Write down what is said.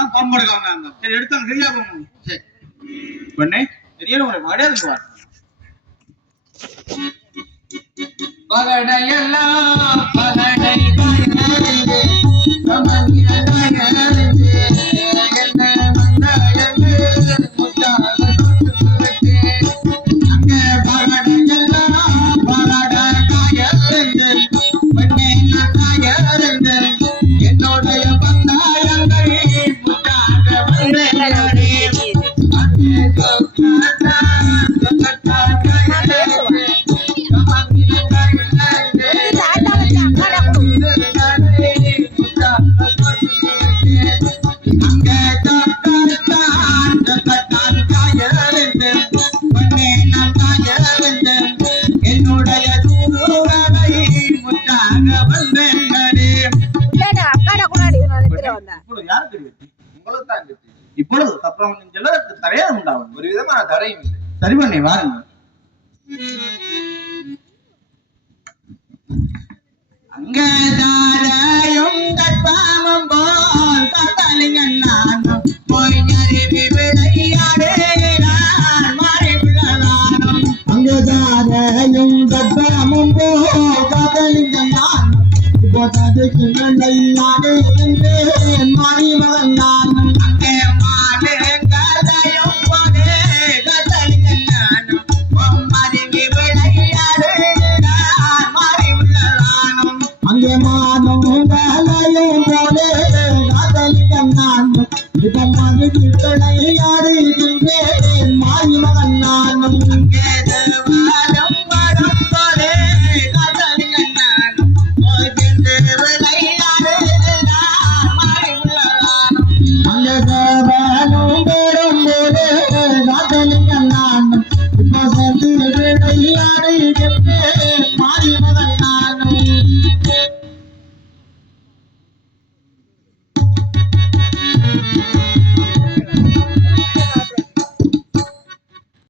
அதான் பம்பு எடுக்க வந்தாங்க. சரி எடுத்தாங்க சரியா போங்க. சரி பெண்ணே தெரியல உங்களை வடையாதுக்கு வா பகடையெல்லாம் பகடை என்னுடைய பந்தாயங்கள் இப்பொழுது அப்புறம் தடையா உண்டாகும். ஒரு விதமான தடையும் இல்லை. சரி பண்ணி வாருங்க. அங்கதாரையும் கட்பாமம் போல் காத்தாலிங்கன் நானும் போய் நறுவி விளையாடுகிறார் மாறி விழலானும். அங்கதாரையும் கட்பாமம் போல் காத்தாலிங்கன் நானும் இப்போ தடுக்கு விளையாடுகின்றேன் மாறி மகன் நானும். அங்கே மாடு கதையும் போது காத்தாலிங்கன் நானும் மருவி விளையாடுகிறார் மாறி விழலானும். அங்கே மானும் வேலையும் போது காதலிக்கம் நானும் இப்ப மருவி விளையாடுகின்றேன் மாறி மகன் நானும். அங்கே வாரம் வரும் போது காதலிக்கம் நானும் போய்கின்று விளையாடுகிறார் மாறி விழலானும். அங்கே வேணும்